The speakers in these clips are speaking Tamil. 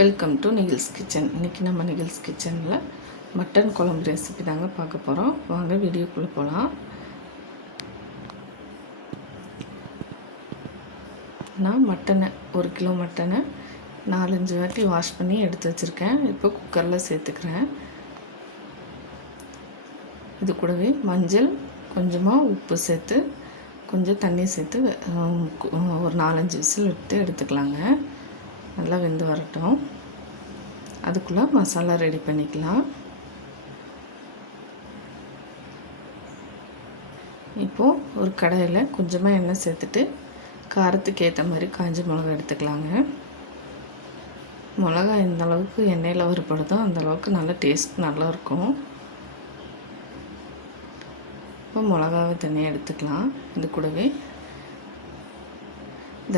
Welcome to Nikhil's kitchen. இன்றைக்கி நம்ம நிகில்ஸ் கிச்சனில் மட்டன் குழம்பு ரெசிபி தாங்க பார்க்க போகிறோம். வாங்க வீடியோக்குள்ளே போகலாம். நான் மட்டனை 1 கிலோ மட்டனை 4-5 வாட்டி வாஷ் பண்ணி எடுத்து வச்சுருக்கேன். இப்போ குக்கரில் சேர்த்துக்கிறேன். இது கூடவே மஞ்சள், கொஞ்சமாக உப்பு சேர்த்து கொஞ்சம் தண்ணி சேர்த்து ஒரு 4-5 விசில் விட்டு எடுத்துக்கலாங்க. நல்லா வெந்து வரட்டும். அதுக்குள்ளே மசாலா ரெடி பண்ணிக்கலாம். இப்போது ஒரு கடாயில் கொஞ்சமாக எண்ணெய் சேர்த்துட்டு காரத்துக்கு ஏற்ற மாதிரி காஞ்ச மிளகா எடுத்துக்கலாங்க. மிளகா எந்த அளவுக்கு எண்ணெயில் வறுபடுதோ அந்த அளவுக்கு நல்ல டேஸ்ட் நல்லாயிருக்கும். இப்போ மிளகாவை தனியாக எடுத்துக்கலாம். இது கூடவே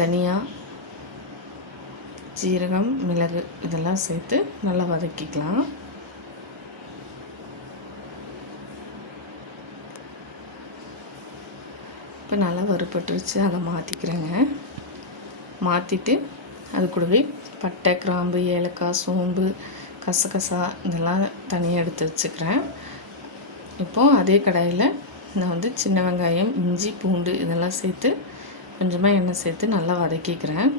தனியா, ஜீரகம், மிளகு இதெல்லாம் சேர்த்து நல்லா வதக்கிக்கலாம். இப்போ நல்லா வறுபட்டுருச்சு, அதை மாற்றிக்கிறேங்க. மாற்றிட்டு அது கூடவே பட்டை, கிராம்பு, ஏலக்காய், சோம்பு, கசகசா இதெல்லாம் தனியாக எடுத்து வச்சுக்கிறேன். இப்போது அதே கடாயில் நான் சின்ன வெங்காயம், இஞ்சி, பூண்டு இதெல்லாம் சேர்த்து கொஞ்சமாக எண்ணெய் சேர்த்து நல்லா வதக்கிக்கிறேன்.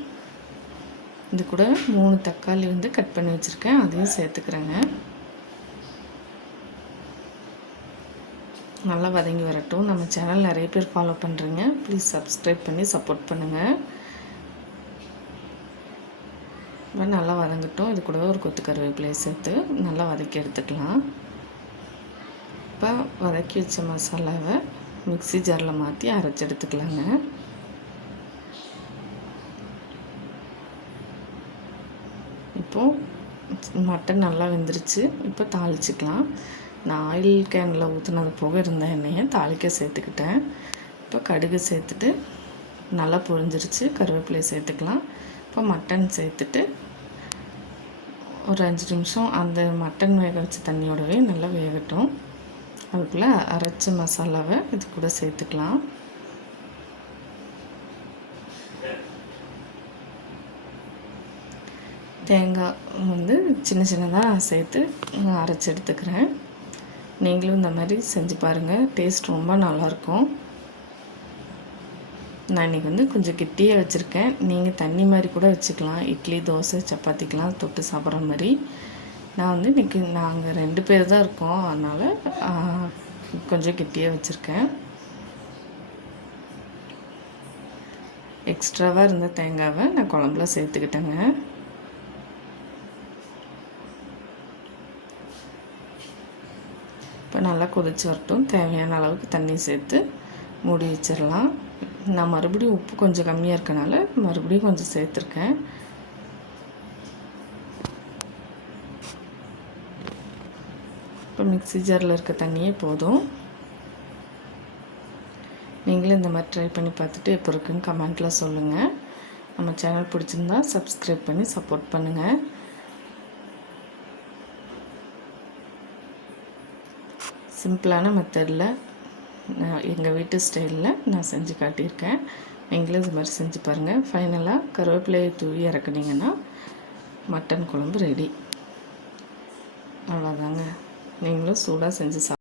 இது கூட 3 தக்காளி கட் பண்ணி வச்சுருக்கேன், அதையும் சேர்த்துக்கிறேங்க. நல்லா வதங்கி வரட்டும். நம்ம சேனல் நிறைய பேர் ஃபாலோ பண்ணுறீங்க, ப்ளீஸ் சப்ஸ்கிரைப் பண்ணி சப்போர்ட் பண்ணுங்கள். நல்லா வதங்கட்டும். இது கூடவே ஒரு கொத்து கருவேப்பிலையை சேர்த்து நல்லா வதக்கி எடுத்துக்கலாம். இப்போ வதக்கி வச்ச மசாலாவை மிக்ஸி ஜாரில் மாற்றி அரைச்சி எடுத்துக்கலாங்க. இப்போது மட்டன் நல்லா வெந்துருச்சு. இப்போ தாளிச்சிக்கலாம். நான் ஆயில் கேனில் ஊற்றுனது போக இருந்த எண்ணெயை தாளிக்க சேர்த்துக்கிட்டேன். இப்போ கடுகு சேர்த்துட்டு நல்லா பொரிஞ்சிருச்சு. கருவேப்பிலையை சேர்த்துக்கலாம். இப்போ மட்டன் சேர்த்துட்டு ஒரு 5 நிமிஷம் அந்த மட்டன் வேக வச்ச தண்ணியோடவே நல்லா வேகட்டும். அதுக்குள்ளே அரைச்ச மசாலாவை இது கூட சேர்த்துக்கலாம். தேங்காய் சின்ன சின்னதாக சேர்த்து அரைச்சி எடுத்துக்கிறேன். நீங்களும் இந்த மாதிரி செஞ்சு பாருங்கள், டேஸ்ட் ரொம்ப நல்லாயிருக்கும். நான் இன்றைக்கி கொஞ்சம் கெட்டியாக வச்சுருக்கேன். நீங்கள் தண்ணி மாதிரி கூட வச்சுக்கலாம். இட்லி, தோசை, சப்பாத்திக்கெலாம் தொட்டு சாப்பிட்ற மாதிரி. நான் இன்றைக்கி நாங்கள் 2 பேர் தான் இருக்கோம், அதனால் கொஞ்சம் கெட்டியாக வச்சுருக்கேன். எக்ஸ்ட்ராவாக இருந்த தேங்காவை நான் குழம்புல சேர்த்துக்கிட்டேங்க. இப்போ நல்லா கொதிச்சு வரட்டும். தேவையான அளவுக்கு தண்ணி சேர்த்து மூடி வச்சிடலாம். நான் மறுபடியும் உப்பு கொஞ்சம் கம்மியாக இருக்கனால மறுபடியும் கொஞ்சம் சேர்த்துருக்கேன். இப்போ மிக்ஸி ஜாரில் இருக்க தண்ணியே போதும். நீங்களும் இந்த மாதிரி ட்ரை பண்ணி பார்த்துட்டு எப்போ இருக்குன்னு கமெண்ட்டில் சொல்லுங்கள். நம்ம சேனல் பிடிச்சிருந்தா சப்ஸ்கிரைப் பண்ணி சப்போர்ட் பண்ணுங்கள். சிம்பிளான மெத்தடில் எங்கள் வீட்டு ஸ்டைலில் நான் செஞ்சு காட்டியிருக்கேன். நீங்களும் இது மாதிரி செஞ்சு பாருங்கள். ஃபைனலாக கருவேப்பிலையை தூவி இறக்குனீங்கன்னா மட்டன் குழம்பு ரெடி. அவ்வளோதாங்க. நீங்களும் சூடாக செஞ்சு